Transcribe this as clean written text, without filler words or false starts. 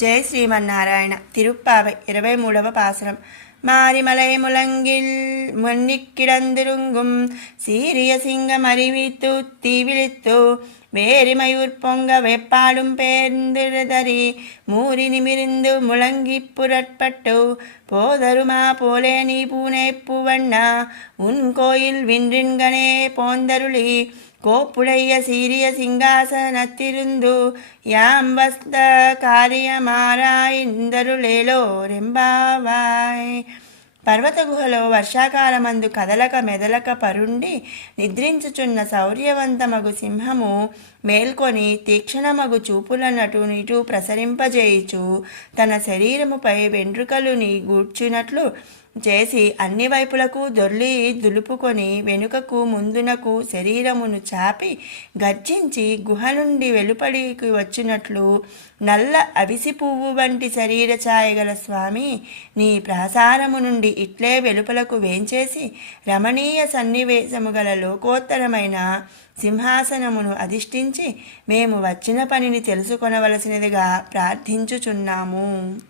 జై శ్రీమన్నారాయణ. తిరుప్పావై 23వ పాసురం. மாரிமலை முழங்கில் மொன்னிக்கிடந்திருங்கும் சீரிய சிங்கம் அறிவித்து தீவிழித்து வேரிமயூர் பொங்க வெப்பாடும் பேர்ந்திருதறி மூரி நிமிர்ந்து முழங்கி புறப்பட்டு போதருமா போலே நீ பூனே பூவண்ணா உன் கோயில் வின்றின்கனே போந்தருளி கோப்புடைய சீரிய సింహాసనத்திருந்து யாம் வஸ்த కార్యమారాయిందరులేలో రెంబావాయ్. పర్వత గుహలో వర్షాకాలమందు కదలక మెదలక పరుండి నిద్రించుచున్న శౌర్యవంతమగు సింహము మేల్కొని తీక్షణమగు చూపులనటు ఇటు ప్రసరింపజేయుచు తన శరీరముపై వెంట్రుకలుని గూర్చినట్లు చేసి అన్ని వైపులకు దొర్లి దులుపుకొని వెనుకకు ముందునకు శరీరమును చాపి గర్జించి గుహ నుండి వెలుపడికి వచ్చినట్లు నల్ల అవిసి పువ్వు వంటి శరీర ఛాయగల స్వామి నీ ప్రాసారము నుండి ఇట్లే వెలుపలకు వేంచేసి రమణీయ సన్నివేశము గల లోకోత్తరమైన సింహాసనమును అధిష్ఠించి మేము వచ్చిన పనిని తెలుసుకొనవలసినదిగా ప్రార్థించుచున్నాము.